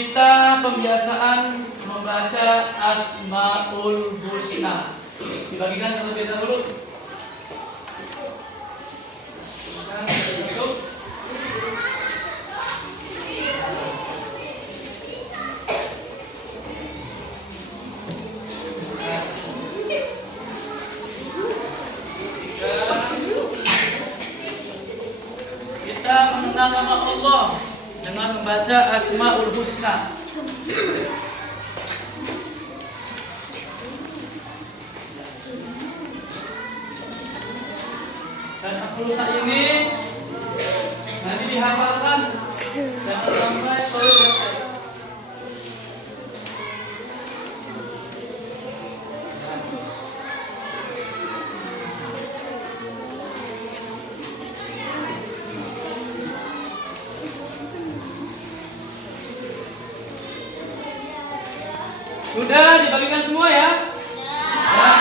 kita pembiasaan membaca Asmaul Husna. Dibagikan terlebih dahulu. Kita mengenal nama Allah dengan membaca Asmaul Husna. Dan Asmaul Husna ini nanti dihafalkan dan sampai selalu berkait. Sudah dibagikan semua ya? Ya.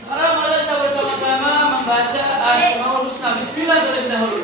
Sekarang mari kita bersama-sama membaca Asmaul Husna. Bismillah terlebih dahulu.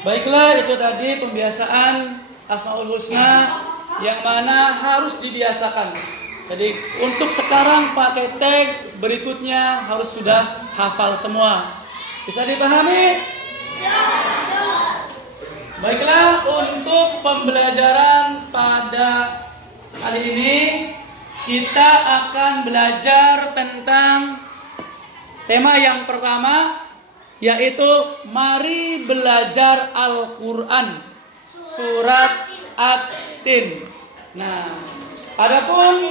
Baiklah, itu tadi pembiasaan Asmaul Husna yang mana harus dibiasakan. Jadi untuk sekarang pakai teks, berikutnya harus sudah hafal semua. Bisa dipahami? Baiklah, untuk pembelajaran pada kali ini kita akan belajar tentang tema yang pertama, yaitu mari belajar Al-Quran surat At-Tin. Nah, adapun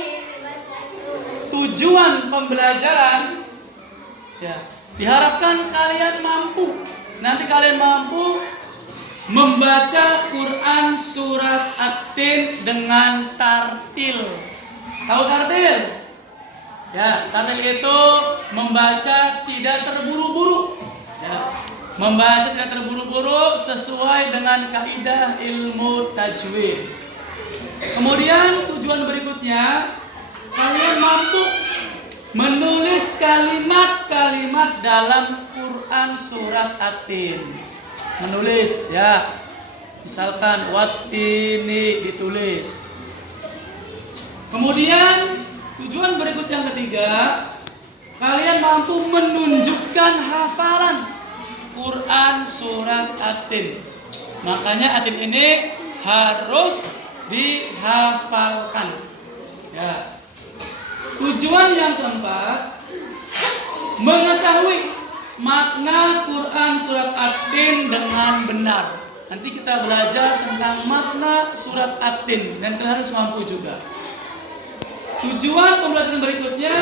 tujuan pembelajaran, ya, diharapkan kalian mampu. Nanti kalian mampu membaca Quran surat At-Tin dengan tartil. Tahu tartil? Ya, tartil itu membaca tidak terburu-buru. Ya, membaca tidak terburu-buru sesuai dengan kaidah ilmu tajwid. Kemudian tujuan berikutnya, kalian mampu menulis kalimat-kalimat dalam Quran surat At-Tin. Menulis, ya. Misalkan Wattini ditulis. Kemudian tujuan berikut yang ketiga, kalian mampu menunjukkan hafalan Quran surat At-Tin. Makanya At-Tin ini harus dihafalkan. Ya. Tujuan yang keempat, mengetahui makna Quran surat At-Tin dengan benar. Nanti kita belajar tentang makna surat At-Tin dan kalian harus mampu juga. Tujuan pembelajaran berikutnya,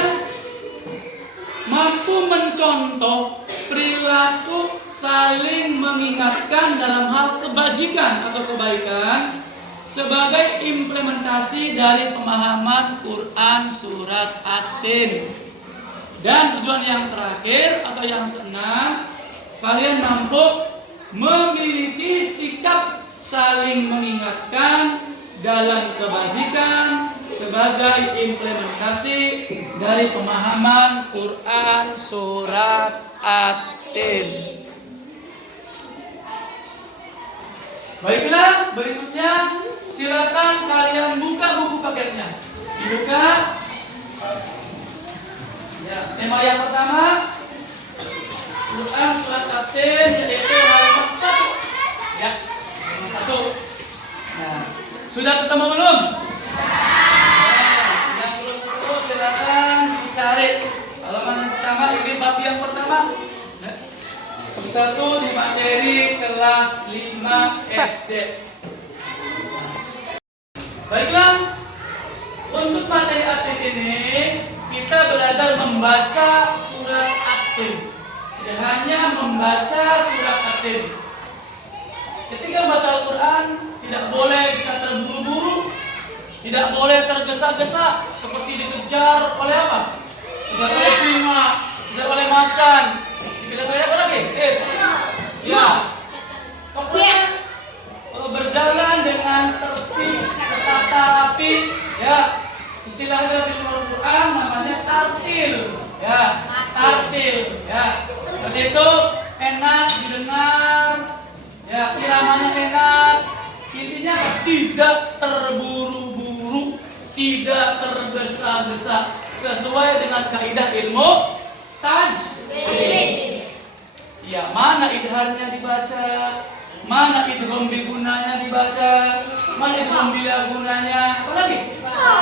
mampu mencontoh perilaku saling mengingatkan dalam hal kebajikan atau kebaikan sebagai implementasi dari pemahaman Quran surat At-Tin. Dan tujuan yang terakhir atau yang keenam, kalian mampu memiliki sikap saling mengingatkan dalam kebajikan sebagai implementasi dari pemahaman Quran surat At-Tin. Baiklah, berikutnya silakan kalian buka buku paketnya. Dibuka. Ya, tema yang pertama Quran surat At-Tin, yaitu halaman 1. Ya, halaman 1. Nah, sudah ketemu belum? Yang belum ketemu silakan dicari. Halaman yang pertama, ini bab yang pertama. Bab 1 di materi kelas 5 SD. Baiklah, untuk materi At-Tin ini kita belajar membaca surat At-Tin. Tidak hanya membaca surat At-Tin. Ketika membaca Al-Quran, tidak boleh kita terburu-buru, tidak boleh tergesa-gesa seperti dikejar oleh apa? Dikejar oleh singa, dikejar oleh macan, dikejar oleh apa lagi? Ya. Pokoknya kalau berjalan dengan tertib, tertata rapi, ya. Istilahnya di Al-Quran namanya tartil, ya. Tartil, ya. Seperti itu enak didengar, ya, iramanya enak. Intinya tidak terburu-buru, tidak tergesa-gesa, sesuai dengan kaidah ilmu tajwid. Ya, mana idharnya dibaca, mana idgham bigunanya dibaca, mana idgham bila gunanya, apalagi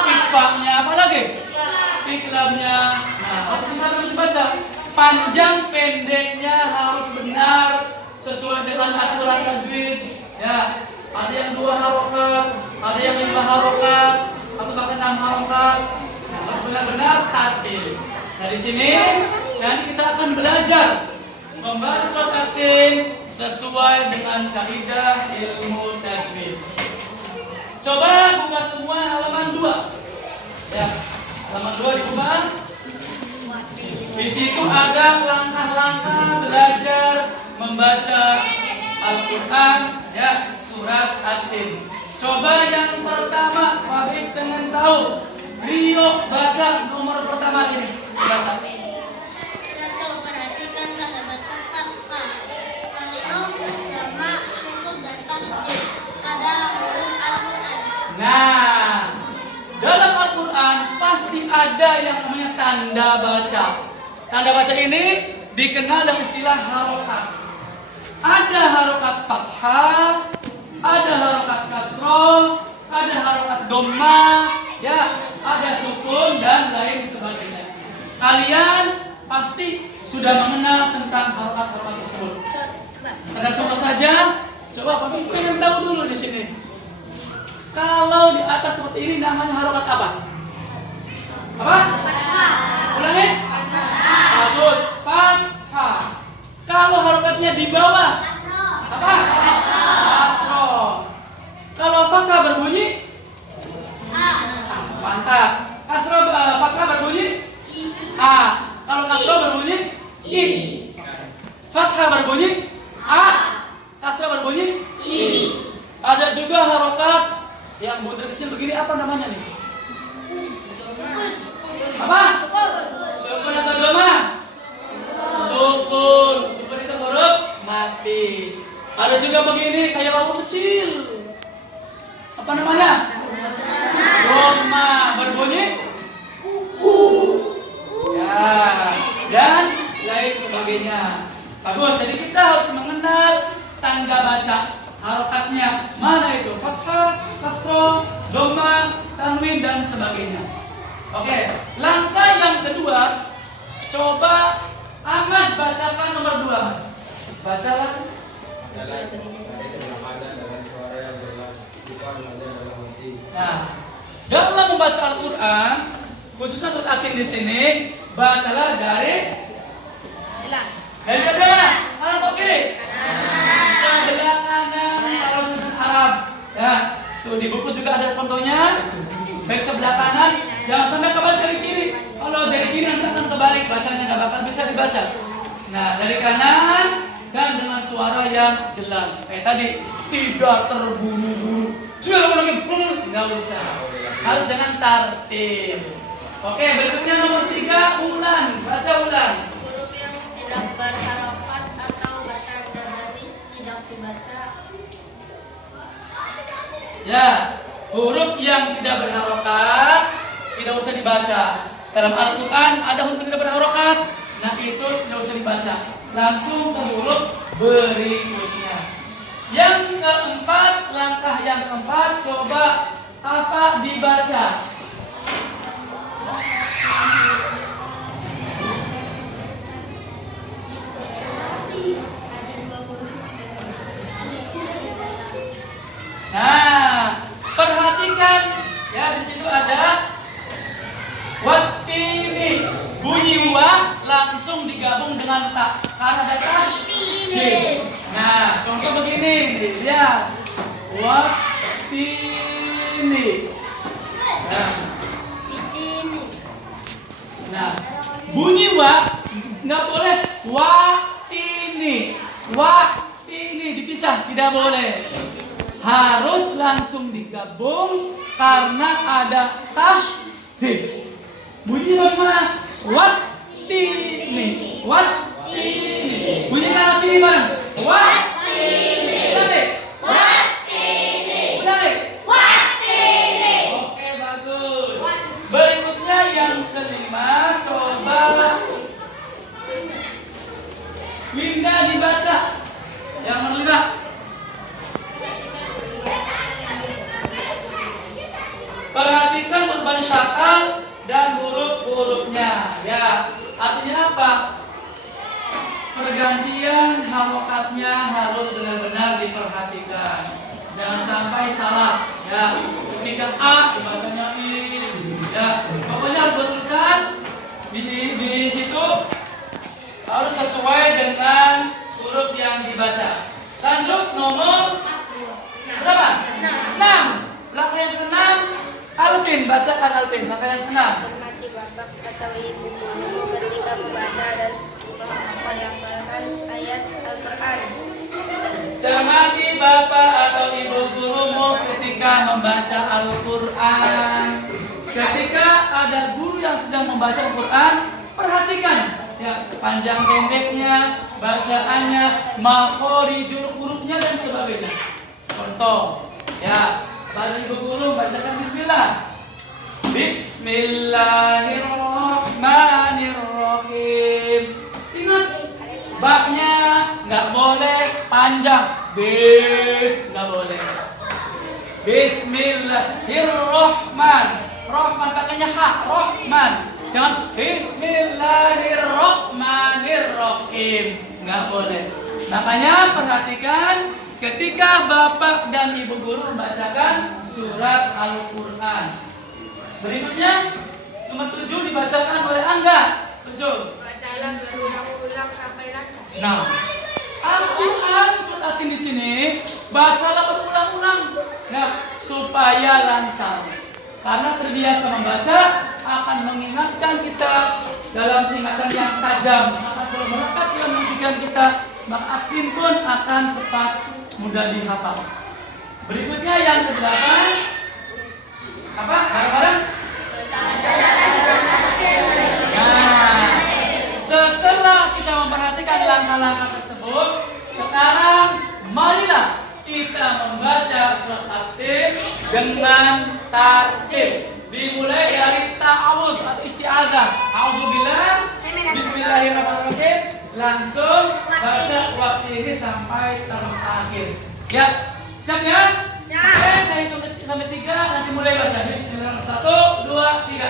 ikfa'nya, apalagi iklabnya. Nah, harus bisa dibaca. Panjang pendeknya harus benar sesuai dengan aturan tajwid. Ya, ada yang 2 harokat, ada yang 5 harokat, atau bahkan 6 harokat. Nah, harus benar-benar tartil. Nah, di sini nanti kita akan belajar membaca surat At-Tin sesuai dengan kaidah ilmu tajwid. Coba buka semua halaman 2. Ya, halaman 2 dibuka. Di situ ada langkah-langkah belajar membaca Al-Quran, ya, surat At-Tin. Coba yang pertama, habis pengen tahu. Rio baca nomor pertama ini. Baca. 1. Perhatikan kata baca fathah. Asyraf jamak ada yang namanya tanda baca. Tanda baca ini dikenal dengan istilah harokat. Ada harokat fathah, ada harokat kasroh, ada harokat dhamma, ya, ada sukun dan lain sebagainya. Kalian pasti sudah mengenal tentang harokat-harokat tersebut. Ada contoh saja. Coba Pak Bisma yang tahu dulu di sini. Kalau di atas seperti ini namanya harokat apa? Apa? Ulangi. Bagus. Fathah. Kalau harokatnya di bawah, apa? Kasroh. Kalau fathah berbunyi, mantap. Kasroh fathah berbunyi, a. Kalau kasroh berbunyi, i. Fathah berbunyi, a. Kasroh berbunyi, i. Ada juga harokat yang butir kecil begini, apa namanya nih? Apa? Sukun atau dhamma? Sukun. Sukun itu huruf mati. Ada juga begini kayak bambu kecil. Apa namanya? Dhamma. Berbunyi u. Ya, dan lain sebagainya. Bagus. Jadi kita harus mengenal tanda baca. Harokatnya mana itu? Fathah, kasroh, dhamma, tanwin dan sebagainya. Oke, langkah yang kedua, coba Ahmad bacakan nomor 2. Bacalah. Nah, dalam membaca Al-Quran, khususnya surat akhir di sini, bacalah dari sebelah mana? Kanan atau kiri? Sebelah kanan kalau tulisan Arab. Ya, tuh di buku juga ada contohnya. Baik sebelah kanan, jangan sampai kebalik dari kiri. Kalau dari kiri nanti akan kebalik, bacanya nggak bakal bisa dibaca. Nah, dari kanan dan dengan suara yang jelas. Kayak tadi, tidak terburu-buru. Jangan lagi, nggak usah. Harus dengan tartil. Oke, berikutnya nomor 3, ulang. Baca ulang. Huruf yang tidak berharokat atau bertanda baris tidak dibaca. Ya, huruf yang tidak berharokat tidak usah dibaca. Dalam Al-Quran ada huruf yang tidak berharokat, nah itu tidak usah dibaca. Langsung ke huruf berikutnya. Yang keempat, langkah yang keempat, coba apa dibaca? Nah, perhatikan ya, di situ ada wattini. Bunyi wa langsung digabung dengan ta karena ada tasydid. Nah, contoh begini, lihat. Wattini. Nah, bunyi wa nggak boleh wattini. Wattini dipisah, tidak boleh. Harus langsung digabung karena ada tasydid. Bunyi bagaimana? Wattini. Wattini. Bunyi nanti bareng. Wattini. Wattini. Wattini. Oke, bagus. Berikutnya yang kelima, coba Winda dibaca. Yang nomor 5. Perhatikan urban syakal dan huruf-hurufnya. Ya, artinya apa? Pergantian harokatnya harus benar-benar diperhatikan. Jangan sampai salah. Ya, ketika A dibacanya I. Ya, pokoknya harus betulkan di situ harus sesuai dengan huruf yang dibaca. Lanjut nomor berapa? 6. Langkah yang ke-6, Alvin, bacakan Alvin, langkah yang ke-6. Hormati bapak atau ibu guru ketika membaca dan menghafalkan ayat Al-Quran. Cermati bapak atau ibu gurumu ketika membaca Al-Quran. Ketika ada guru yang sedang membaca Al-Quran, perhatikan ya, panjang pendeknya, bacaannya, makhorijul hurufnya dan sebagainya. Contoh, ya, pada ibu guru bacakan bismillah. Bismillahirrahmanirrahim. Ingat, baknya nggak boleh panjang. Nggak boleh. Bismillahirrahman. Rahman pakainya ha, Rahman. Jangan Bismillahirrahmanirrahim. Nggak boleh. Makanya perhatikan ketika bapak dan ibu guru membacakan surat Al-Quran. Berikutnya nomor 7 dibacakan oleh Angga. 7. Bacalah berulang-ulang sampai lancar. Nah, Al-Quran surat Atin di sini bacalah berulang-ulang. Nah, supaya lancar. Karena terbiasa membaca akan mengingatkan kita dalam ingatan yang tajam. Maka selalu melekat dalam pikiran kita, maka Atin pun akan cepat mudah dihafal. Berikutnya yang ke-8. Apa? Bareng-bareng? Nah, setelah kita memperhatikan langkah-langkah tersebut, sekarang marilah kita membaca surat At-Tin dengan tartil. Dimulai dari ta'awudz atau isti'adzah. A'udzubillah, bismillahirrahmanirrahim. Langsung baca waktu ini sampai terakhir. Ya, siap ya? Oke, saya hitung sampai 3, nanti mulai baca. Bismillah. 1, 2, 3.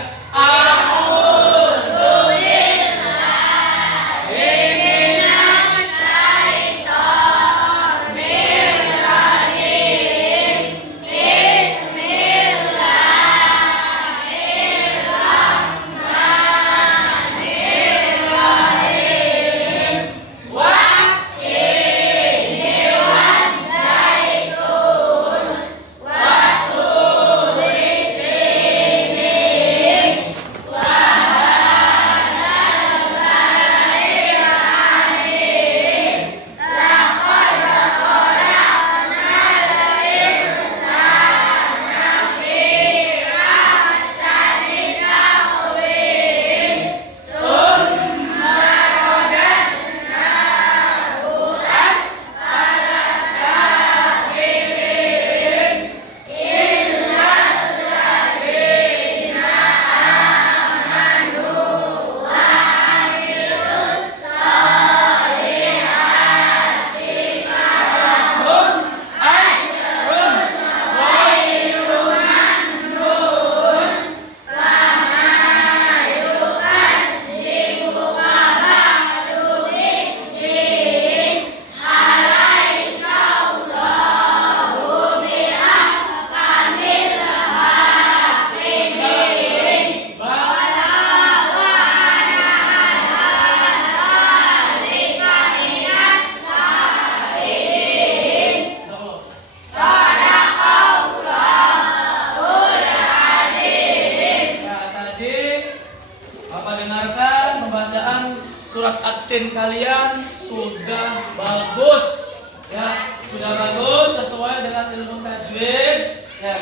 Surat At-Tin kalian sudah bagus, ya, sudah bagus sesuai dengan ilmu tajwid. Ya.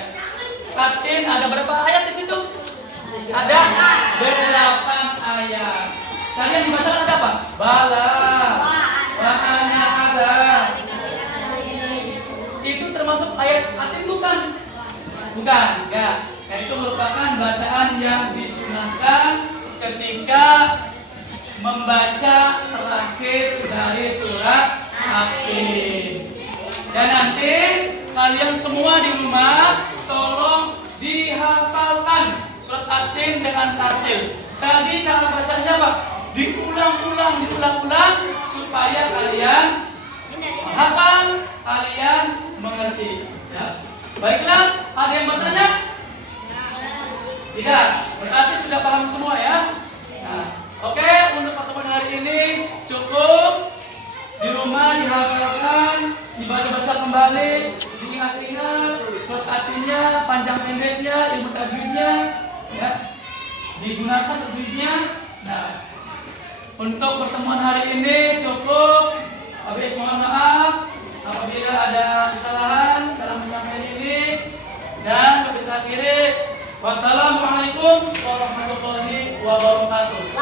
At-Tin ada berapa ayat di situ? Ada 8 ayat. Tadi yang dibacakan ada apa? Bala, Wa'ana ada. Itu termasuk ayat At-Tin bukan? Bukan, ya. Itu merupakan bacaan yang disunahkan ketika membaca terakhir dari surat At-Tin. Dan nanti kalian semua di rumah tolong dihafalkan surat At-Tin dengan tartil. Tadi cara bacanya Pak, diulang-ulang supaya kalian hafal, kalian mengerti. Ya. Baiklah, ada yang bertanya? Tidak, berarti sudah paham semua ya. Nah, oke, untuk pertemuan hari ini cukup. Di rumah dihafalkan, dibaca-baca kembali, diingat-ingat surat At-Tinnya, panjang pendeknya, ilmu tajwidnya, ya, digunakan tajwidnya. Nah, untuk pertemuan hari ini cukup. Habis mohon maaf apabila ada kesalahan dalam menyampaikan ini, dan habis akhiri. Wassalamualaikum warahmatullahi wabarakatuh.